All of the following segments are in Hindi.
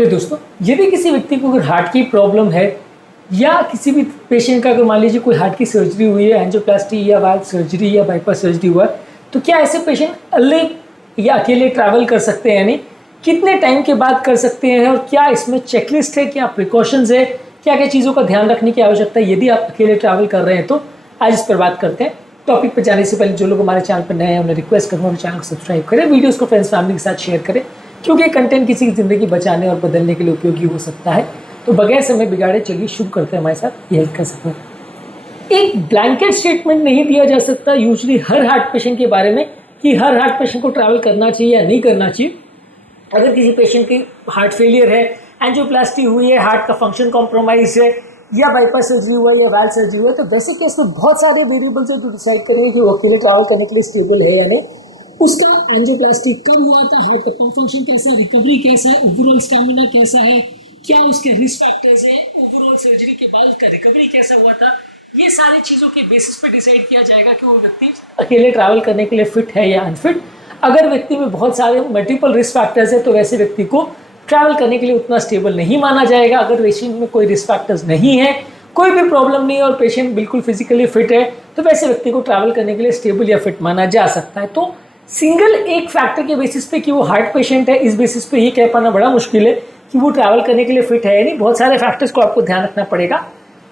हेलो दोस्तों, यदि किसी व्यक्ति को अगर हार्ट की प्रॉब्लम है या किसी भी पेशेंट का अगर मान लीजिए कोई हार्ट की सर्जरी हुई है, एंजियोप्लास्टी या वाल्व सर्जरी या बाईपास सर्जरी हुआ है, तो क्या ऐसे पेशेंट अलग या अकेले ट्रैवल कर सकते हैं? यानी कितने टाइम के बाद कर सकते हैं और क्या इसमें चेकलिस्ट है, क्या प्रिकॉशंस है, क्या क्या चीज़ों का ध्यान रखने की आवश्यकता है यदि आप अकेले ट्रैवल कर रहे हैं? तो आज इस पर बात करते हैं। टॉपिक पर जाने से पहले जो लोग हमारे चैनल पर नए हैं उन्हें रिक्वेस्ट करूँगा चैनल को सब्सक्राइब करें, वीडियोज़ को फ्रेंड्स फैमिली के साथ शेयर करें, क्योंकि कंटेंट किसी की ज़िंदगी बचाने और बदलने के लिए उपयोगी हो सकता है। तो बगैर समय बिगाड़े चलिए शुरू करते हैं हमारे साथ हेल्थ का सफर। एक ब्लैंकेट स्टेटमेंट नहीं दिया जा सकता यूजुअली हर हार्ट पेशेंट के बारे में कि हर हार्ट पेशेंट को ट्रैवल करना चाहिए या नहीं करना चाहिए। अगर किसी पेशेंट की हार्ट फेलियर है, एंजियोप्लास्टी हुई है, हार्ट का फंक्शन कॉम्प्रोमाइज है या बाईपास सर्जरी हुआ है या वाल्व सर्जरी हुआ है, तो वैसे केस में बहुत सारे वेरिएबल्स है जो डिसाइड करेंगे कि वो अकेले ट्रैवल करने के लिए स्टेबल है या नहीं। उसका एंजियोप्लास्टी कब हुआ था, हार्ट का पंप फंक्शन कैसा है, रिकवरी कैसा है, ओवरऑल स्टैमिना कैसा है, क्या उसके रिस्क फैक्टर्स है, ओवरऑल सर्जरी के बाद उसका रिकवरी कैसा हुआ था, ये सारी चीज़ों के बेसिस पे डिसाइड किया जाएगा कि वो व्यक्ति अकेले ट्रैवल करने के लिए फिट है या अनफिट। अगर व्यक्ति में बहुत सारे मल्टीपल रिस्क फैक्टर्स है तो वैसे व्यक्ति को ट्रैवल करने के लिए उतना स्टेबल नहीं माना जाएगा। अगर पेशेंट में कोई रिस्क फैक्टर्स नहीं है, कोई भी प्रॉब्लम नहीं है और पेशेंट बिल्कुल फिजिकली फिट है, तो वैसे व्यक्ति को ट्रैवल करने के लिए स्टेबल या फिट माना जा सकता है। तो सिंगल एक फैक्टर के बेसिस पे कि वो हार्ट पेशेंट है, इस बेसिस पे ये कह पाना बड़ा मुश्किल है कि वो ट्रैवल करने के लिए फिट है या नहीं। बहुत सारे फैक्टर्स को आपको ध्यान रखना पड़ेगा।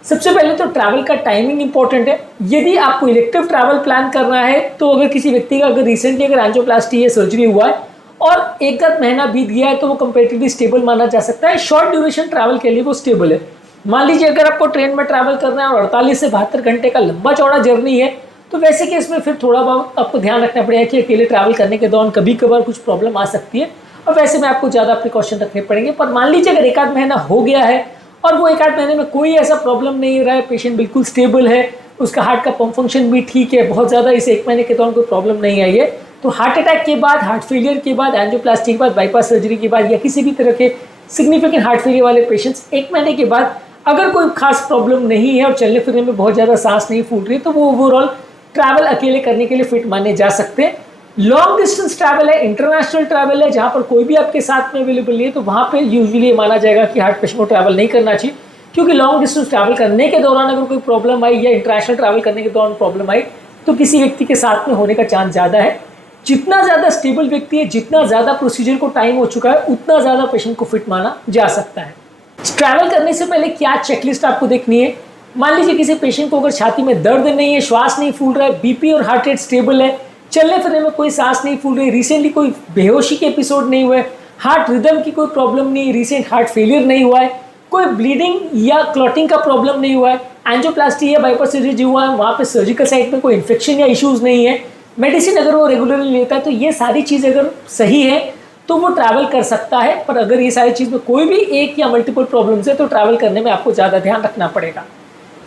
सबसे पहले तो ट्रैवल का टाइमिंग इंपॉर्टेंट है। यदि आपको इलेक्टिव ट्रैवल प्लान करना है तो अगर किसी व्यक्ति का अगर रिसेंटली अगर एंजियोप्लास्टी या सर्जरी हुआ है और एक आध महीना बीत गया है तो वो कंपेरेटिवली स्टेबल माना जा सकता है। शॉर्ट ड्यूरेशन ट्रैवल के लिए वो स्टेबल है। मान लीजिए अगर आपको ट्रेन में ट्रैवल करना है और 48 से 72 घंटे का लंबा चौड़ा जर्नी है, तो वैसे केस में फिर थोड़ा बहुत आपको ध्यान रखना पड़ेगा कि अकेले ट्रैवल करने के दौरान कभी कभार कुछ प्रॉब्लम आ सकती है और वैसे में आपको ज़्यादा प्रिकॉशन रखने पड़ेंगे। पर मान लीजिए अगर एक आध महीना हो गया है और वो एक आध महीने में कोई ऐसा प्रॉब्लम नहीं रहा है, पेशेंट बिल्कुल स्टेबल है, उसका हार्ट का पंप फंक्शन भी ठीक है, बहुत ज़्यादा इस एक महीने के दौरान कोई प्रॉब्लम नहीं आई है, तो हार्ट अटैक के बाद, हार्ट फेलियर के बाद, एंजियोप्लास्टी के बाद, बाईपास सर्जरी के बाद या किसी भी तरह के सिग्निफिकेंट हार्ट फेलियर वाले पेशेंट्स एक महीने के बाद अगर कोई खास प्रॉब्लम नहीं है और चलने फिरने में बहुत ज़्यादा सांस नहीं फूल रही है, तो वो ओवरऑल ट्रैवल अकेले करने के लिए फिट माने जा सकते हैं। लॉन्ग डिस्टेंस ट्रैवल है, इंटरनेशनल ट्रैवल है, जहाँ पर कोई भी आपके साथ में अवेलेबल नहीं है, तो वहाँ पे यूजुअली माना जाएगा कि हार्ट पेशेंट को ट्रैवल नहीं करना चाहिए, क्योंकि लॉन्ग डिस्टेंस ट्रैवल करने के दौरान अगर कोई प्रॉब्लम आई या इंटरनेशनल ट्रैवल करने के दौरान प्रॉब्लम आई तो किसी व्यक्ति के साथ में होने का चांस ज़्यादा है। जितना ज़्यादा स्टेबल व्यक्ति है, जितना ज़्यादा प्रोसीजर को टाइम हो चुका है, उतना ज़्यादा पेशेंट को फिट माना जा सकता है। ट्रैवल करने से पहले क्या चेकलिस्ट आपको देखनी है? मान लीजिए किसी पेशेंट को अगर छाती में दर्द नहीं है, श्वास नहीं फूल रहा है, बीपी और हार्ट रेट स्टेबल है, चलने फिरने में कोई सांस नहीं फूल रही, रिसेंटली कोई बेहोशी के एपिसोड नहीं हुए, हार्ट रिदम की कोई प्रॉब्लम नहीं, रिसेंट हार्ट फेलियर नहीं हुआ है, कोई ब्लीडिंग या क्लॉटिंग का प्रॉब्लम नहीं हुआ है, एंजियोप्लास्टी या बाईपास सर्जरी जो हुआ है वहाँ पे सर्जिकल साइट में कोई इन्फेक्शन या इश्यूज नहीं है, मेडिसिन अगर वो रेगुलरली लेता है, तो ये सारी चीज़ अगर सही है तो वो ट्रैवल कर सकता है। पर अगर ये सारी चीज़ में कोई भी एक या मल्टीपल प्रॉब्लम्स है तो ट्रैवल करने में आपको ज़्यादा ध्यान रखना पड़ेगा।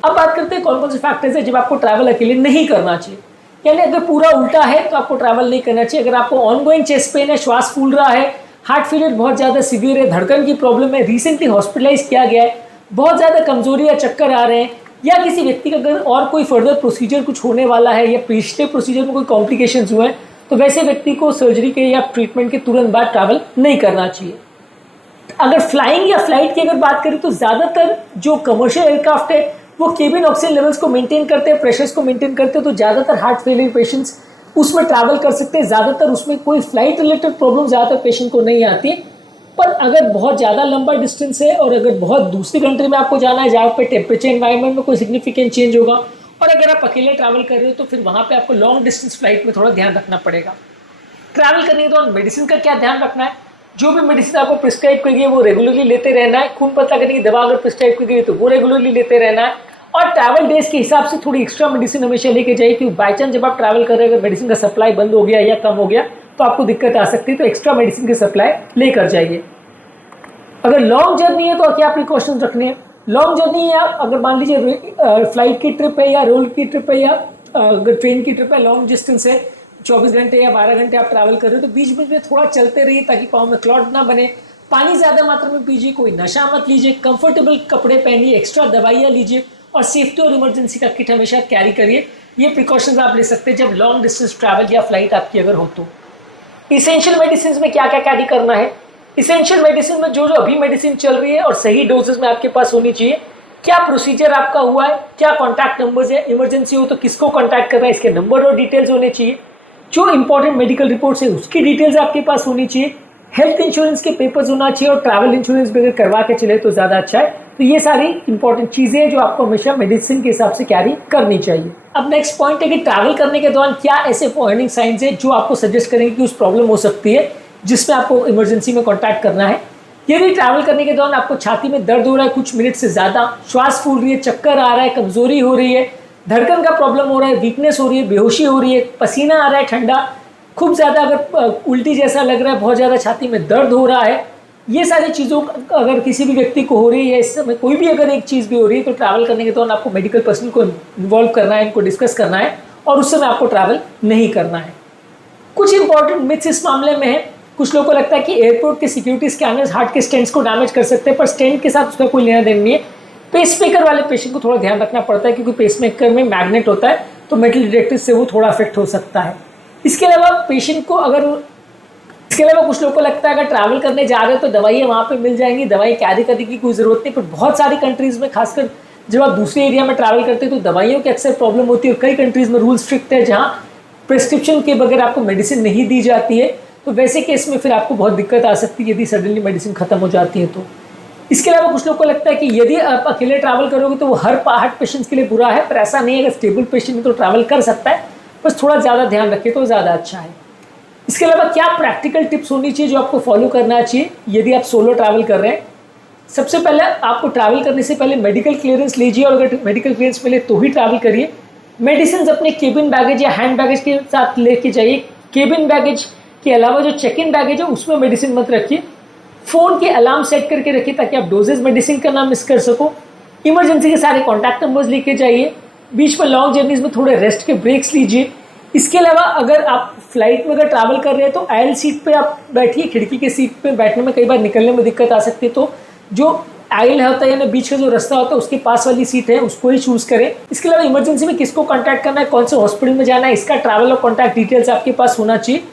अब बात करते हैं कौन कौन से फैक्टर्स है जब आपको ट्रैवल अकेले नहीं करना चाहिए। यानी अगर पूरा उल्टा है तो आपको ट्रैवल नहीं करना चाहिए। अगर आपको ऑनगोइंग चेस्ट पेन है, श्वास फूल रहा है, हार्ट फेलियर बहुत ज़्यादा सीवियर है, धड़कन की प्रॉब्लम है, रिसेंटली हॉस्पिटलाइज किया गया है, बहुत ज़्यादा कमजोरी या चक्कर आ रहे हैं, या किसी व्यक्ति का अगर और कोई फर्दर प्रोसीजर कुछ होने वाला है या पिछले प्रोसीजर में कोई कॉम्प्लिकेशंस हुए हैं, तो वैसे व्यक्ति को सर्जरी के या ट्रीटमेंट के तुरंत बाद ट्रैवल नहीं करना चाहिए। अगर फ्लाइंग या फ्लाइट की अगर बात करें तो ज़्यादातर जो कमर्शियल एयरक्राफ्ट है वो केबिन ऑक्सीजन लेवल्स को मेंटेन करते हैं, प्रेशर्स को मेंटेन करते हैं, तो ज़्यादातर हार्ट फेलियर पेशेंट्स उसमें ट्रैवल कर सकते हैं। ज़्यादातर उसमें कोई फ्लाइट रिलेटेड प्रॉब्लम ज़्यादातर पेशेंट को नहीं आती है। पर अगर बहुत ज़्यादा लंबा डिस्टेंस है और अगर बहुत दूसरी कंट्री में आपको जाना है जहाँ पे टेम्परेचर एनवायरनमेंट में कोई सिग्निफिकेंट चेंज होगा और अगर आप अकेले ट्रैवल कर रहे हो तो फिर वहाँ पे आपको लॉन्ग डिस्टेंस फ्लाइट में थोड़ा ध्यान रखना पड़ेगा। ट्रैवल करने के दौरान मेडिसिन का क्या ध्यान रखना है? जो भी मेडिसिन आपको प्रिस्क्राइब करी है वो रेगुलरली लेते रहना है। खून पतला करने की दवा अगर प्रिस्क्राइब की गई है तो वो रेगुलरली लेते रहना है। और ट्रैवल डेज के हिसाब से थोड़ी एक्स्ट्रा मेडिसिन हमेशा लेके जाइए, क्योंकि बाई चांस जब आप ट्रैवल कर रहे हैं अगर मेडिसिन का सप्लाई बंद हो गया या कम हो गया तो आपको दिक्कत आ सकती है, तो एक्स्ट्रा मेडिसिन की सप्लाई लेकर जाइए। अगर लॉन्ग जर्नी है तो क्या प्रिकॉशन रखने हैं? लॉन्ग जर्नी है, अगर मान लीजिए फ्लाइट की ट्रिप है या रोड की ट्रिप है या अगर ट्रेन की ट्रिप है, लॉन्ग डिस्टेंस है, 24 घंटे या 12 घंटे आप ट्रैवल कर रहे हो, तो बीच बीच में थोड़ा चलते रहिए ताकि पाँव में क्लॉट ना बने। पानी ज़्यादा मात्रा में पीजिए, कोई नशा मत लीजिए, कंफर्टेबल कपड़े पहनिए, एक्स्ट्रा दवाइयाँ लीजिए और सेफ्टी और इमरजेंसी का किट हमेशा कैरी करिए। ये प्रिकॉशंस आप ले सकते हैं जब लॉन्ग डिस्टेंस ट्रैवल या फ्लाइट आपकी अगर हो तो। इसेंशियल मेडिसिन में क्या क्या कैरी करना है? इसेंशियल मेडिसिन में जो जो अभी मेडिसिन चल रही है और सही डोजेस में आपके पास होनी चाहिए, क्या प्रोसीजर आपका हुआ है, क्या कॉन्टैक्ट नंबर्स है, इमरजेंसी हो तो किसको कॉन्टैक्ट करना है, इसके नंबर और डिटेल्स होने चाहिए, जो इंपॉर्टेंट मेडिकल रिपोर्ट्स है उसकी डिटेल्स आपके पास होनी चाहिए, हेल्थ इंश्योरेंस के पेपर्स होना चाहिए और ट्रैवल इंश्योरेंस भी अगर करवा के चले तो ज़्यादा अच्छा है। तो ये सारी इंपॉर्टेंट चीज़ें हैं जो आपको हमेशा मेडिसिन के हिसाब से कैरी करनी चाहिए। अब नेक्स्ट पॉइंट है कि ट्रैवल करने के दौरान क्या ऐसे वार्निंग साइंस है जो आपको सजेस्ट करेंगे कि उस प्रॉब्लम हो सकती है जिसमें आपको इमरजेंसी में कॉन्टैक्ट करना है। यदि ट्रैवल करने के दौरान आपको छाती में दर्द हो रहा है कुछ मिनट से ज़्यादा, श्वास फूल रही है, चक्कर आ रहा है, कमजोरी हो रही है, धड़कन का प्रॉब्लम हो रहा है, वीकनेस हो रही है, बेहोशी हो रही है, पसीना आ रहा है ठंडा, खूब ज़्यादा अगर उल्टी जैसा लग रहा है, बहुत ज़्यादा छाती में दर्द हो रहा है, ये सारी चीज़ों अगर किसी भी व्यक्ति को हो रही है, इस समय कोई भी अगर एक चीज़ भी हो रही है, तो ट्रैवल करने के दौरान आपको मेडिकल पर्सन को इन्वॉल्व करना है, इनको डिस्कस करना है और उस समय आपको ट्रैवल नहीं करना है। कुछ इंपॉर्टेंट मिथ्स इस मामले में है। कुछ लोगों को लगता है कि एयरपोर्ट के सिक्योरिटी स्कैनर्स हार्ट के स्टेंट्स को डैमेज कर सकते हैं, पर स्टेंट के साथ उसका कोई लेना देना नहीं है। पेसमेकर वाले पेशेंट को थोड़ा ध्यान रखना पड़ता है क्योंकि पेसमेकर में मैग्नेट होता है, तो मेटल डिटेक्टर से वो थोड़ा अफेक्ट हो सकता है। इसके अलावा पेशेंट को इसके अलावा कुछ लोगों को लगता है अगर ट्रैवल करने जा रहे हो तो दवाइयाँ वहाँ पे मिल जाएंगी, दवाई कैरी करने की कोई ज़रूरत नहीं। पर बहुत सारी कंट्रीज़ में, खासकर जब आप दूसरे एरिया में ट्रैवल करते हैं तो दवाइयों की अक्सर प्रॉब्लम होती है और कई कंट्रीज़ में रूल स्ट्रिक्ट है जहाँ प्रिस्क्रिप्शन के बगैर आपको मेडिसिन नहीं दी जाती है। तो वैसे केस में फिर आपको बहुत दिक्कत आ सकती है यदि सडनली मेडिसिन खत्म हो जाती है तो। इसके अलावा कुछ लोगों को लगता है कि यदि आप अकेले ट्रैवल करोगे तो वो हर हार्ट पेशेंट्स के लिए बुरा है, पर ऐसा नहीं है। अगर स्टेबल पेशेंट है तो ट्रैवल कर सकता है, बस थोड़ा ज़्यादा ध्यान रखें तो ज़्यादा अच्छा है। इसके अलावा क्या प्रैक्टिकल टिप्स होनी चाहिए जो आपको फॉलो करना चाहिए यदि आप सोलो ट्रैवल कर रहे हैं। सबसे पहले आपको ट्रैवल करने से पहले मेडिकल क्लियरेंस लीजिए और अगर मेडिकल क्लियरेंस मिले तो ही ट्रैवल करिए। मेडिसिन अपने केबिन बैगेज या हैंड बैगेज के साथ लेके जाइए। केबिन बैगेज के अलावा जो चेक इन बैगेज है उसमें मेडिसिन मत रखिए। फ़ोन के अलार्म सेट करके रखिए ताकि आप डोजेज मेडिसिन का ना मिस कर सको। इमरजेंसी के सारे कॉन्टैक्ट नंबर्स लेके जाइए। बीच में लॉन्ग जर्नीज में थोड़े रेस्ट के ब्रेक्स लीजिए। इसके अलावा अगर आप फ्लाइट में अगर ट्रैवल कर रहे हैं तो आयल सीट पे आप बैठिए। खिड़की के सीट पे बैठने में कई बार निकलने में दिक्कत आ सकती है, तो जो आयल होता है यानी बीच का जो रास्ता होता है उसके पास वाली सीट है उसको ही चूज़ करें। इसके अलावा इमरजेंसी में किसको कॉन्टैक्ट करना है, कौन से हॉस्पिटल में जाना है, इसका ट्रैवल और कॉन्टैक्ट डिटेल्स आपके पास होना चाहिए।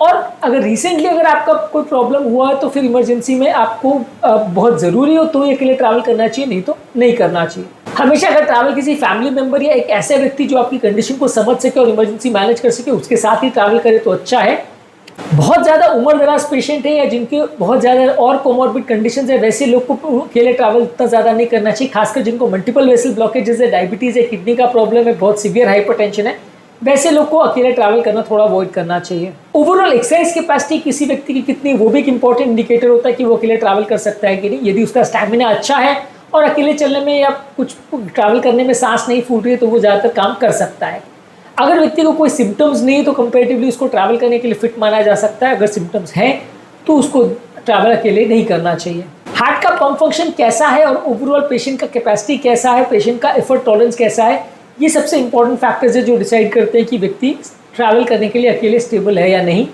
और अगर रिसेंटली अगर आपका कोई प्रॉब्लम हुआ है तो फिर इमरजेंसी में आपको बहुत ज़रूरी हो तो ही अकेले ट्रैवल करना चाहिए, नहीं तो नहीं करना चाहिए। हमेशा अगर ट्रैवल किसी फैमिली मेंबर या एक ऐसे व्यक्ति जो आपकी कंडीशन को समझ सके और इमरजेंसी मैनेज कर सके उसके साथ ही ट्रैवल करे तो अच्छा है। बहुत ज़्यादा उम्र दराज पेशेंट है या जिनके बहुत ज़्यादा और कोमॉर्बिड कंडीशंस है, वैसे लोग को अकेले ट्रैवल इतना ज़्यादा नहीं करना चाहिए। खासकर जिनको मल्टीपल वेसल ब्लॉकेजेस है, डायबिटीज़ है, किडनी का प्रॉब्लम है, बहुत सीवियर हाइपरटेंशन है, वैसे लोग को अकेले ट्रैवल करना थोड़ा अवॉइड करना चाहिए। ओवरऑल एक्सरसाइज कैपेसिटी किसी व्यक्ति की कितनी, वो भी एक इंपॉर्टेंट इंडिकेटर होता है कि वो अकेले ट्रैवल कर सकता है कि नहीं। यदि उसका स्टैमिना अच्छा है और अकेले चलने में या कुछ ट्रैवल करने में सांस नहीं फूट रही है तो वो ज़्यादातर काम कर सकता है। अगर व्यक्ति को कोई सिम्टम्स नहीं है तो कंपेरेटिवली उसको ट्रैवल करने के लिए फिट माना जा सकता है। अगर सिम्टम्स हैं तो उसको ट्रैवल अकेले नहीं करना चाहिए। हार्ट का पंप फंक्शन कैसा है और ओवरऑल पेशेंट का कैपेसिटी कैसा है, पेशेंट का एफर्ट टॉलरेंस कैसा है, ये सबसे इंपॉर्टेंट फैक्टर्स है जो डिसाइड करते हैं कि व्यक्ति ट्रैवल करने के लिए अकेले स्टेबल है या नहीं।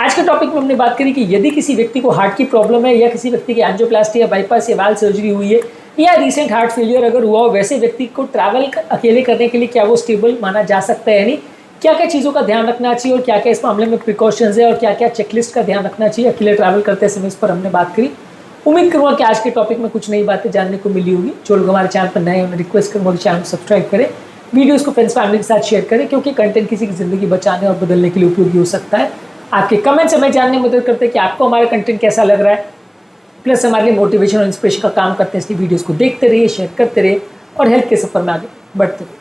आज के टॉपिक में हमने बात करी कि यदि किसी व्यक्ति को हार्ट की प्रॉब्लम है या किसी व्यक्ति की एंजियोप्लास्टी या बाईपास या वाल्व सर्जरी हुई है या रिसेंट हार्ट फेलियर अगर हुआ हो, वैसे व्यक्ति को ट्रैवल अकेले करने के लिए क्या वो स्टेबल माना जा सकता है या नहीं, क्या क्या चीज़ों का ध्यान रखना चाहिए और क्या क्या इस मामले में प्रिकॉशंस है और क्या क्या चेकलिस्ट का ध्यान रखना चाहिए अकेले ट्रैवल करते समय, इस पर हमने बात करी। उम्मीद करूँगा कि आज के टॉपिक में कुछ नई बातें जानने को मिली होगी। जो लोग हमारे चैनल पर नए हैं उन्हें रिक्वेस्ट करूँगा कि चैनल को सब्सक्राइब करें, वीडियोस को फ्रेंड्स फैमिली के साथ शेयर करें क्योंकि कंटेंट किसी की ज़िंदगी बचाने और बदलने के लिए उपयोगी हो सकता है। आपके कमेंट्स हमें जानने में मदद करते हैं कि आपको हमारा कंटेंट कैसा लग रहा है, प्लस हमारे लिए मोटिवेशन और इंस्पिरेशन का काम करते हैं। इसलिए वीडियोस को देखते रहिए, शेयर करते रहिए और हेल्थ के सफ़र में आगे बढ़ते रहिए।